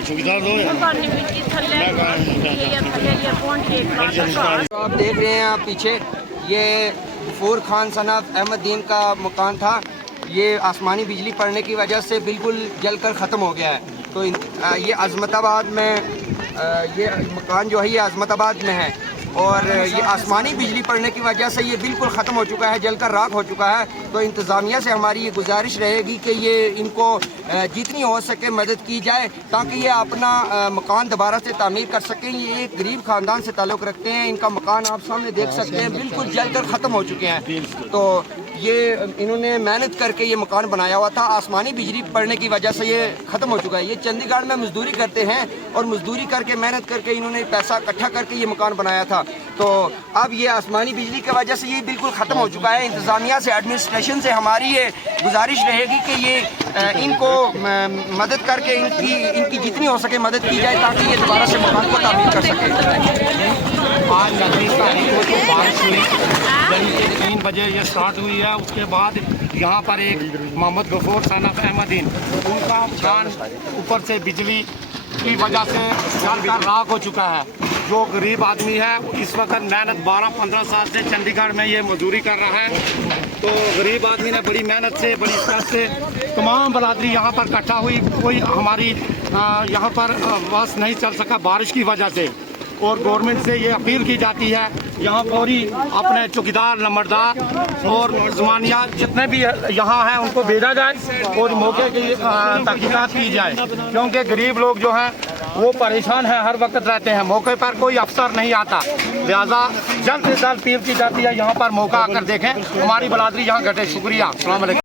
आप देख रहे हैं आप पीछे, ये गफूर खान सनफ अहमदीन का मकान था। ये आसमानी बिजली पड़ने की वजह से बिल्कुल जलकर ख़त्म हो गया है। तो ये अज़मताबाद में ये मकान जो है ये अज़मताबाद में है और ये आसमानी बिजली पड़ने की वजह से ये बिल्कुल ख़त्म हो चुका है, जलकर राख हो चुका है। तो इंतज़ामिया से हमारी ये गुजारिश रहेगी कि ये इनको जितनी हो सके मदद की जाए ताकि ये अपना मकान दोबारा से तामीर कर सकें। ये एक गरीब ख़ानदान से ताल्लुक़ रखते हैं। इनका मकान आप सामने देख सकते हैं, बिल्कुल जलकर ख़त्म हो चुके हैं। तो ये इन्होंने मेहनत करके ये मकान बनाया हुआ था, आसमानी बिजली पड़ने की वजह से ये ख़त्म हो चुका है। ये चंडीगढ़ में मजदूरी करते हैं और मजदूरी करके मेहनत करके इन्होंने पैसा इकट्ठा करके ये मकान बनाया था। तो अब ये आसमानी बिजली की वजह से ये बिल्कुल ख़त्म हो चुका है। इंतज़ामिया से, एडमिनिस्ट्रेशन से हमारी ये गुजारिश रहेगी कि ये इनको मदद करके इनकी जितनी हो सके मदद की जाए ताकि ये दोबारा से मकान को तामीर कर सकें। आज नगरी तारीख को तो बारिश हुई, करीब 3 बजे ये स्टार्ट हुई है। उसके बाद यहाँ पर एक मोहम्मद गफूर सनफ अहमदीन, उनका मकान ऊपर से बिजली की वजह से जलकर राख हो चुका है। जो गरीब आदमी है इस वक्त मेहनत 12-15 साल से चंडीगढ़ में ये मजदूरी कर रहा है। तो गरीब आदमी ने बड़ी मेहनत से, बड़ी कसरत से तमाम बरादरी यहाँ पर इकट्ठा हुई। कोई हमारी यहाँ पर बस नहीं चल सका बारिश की वजह से। और गवर्नमेंट से ये अपील की जाती है यहाँ पूरी अपने चौकीदार, नंबरदार और ज़मानिया जितने भी यहाँ हैं उनको भेजा जाए और मौके की तहकीकात की जाए, क्योंकि गरीब लोग जो हैं वो परेशान हैं, हर वक्त रहते हैं। मौके पर कोई अफसर नहीं आता, लिहाजा जल्द से जल्द अपील की जाती है यहाँ पर मौका आकर देखें, हमारी बरादरी यहाँ घटे। शुक्रिया, अस्सलाम वालेकुम।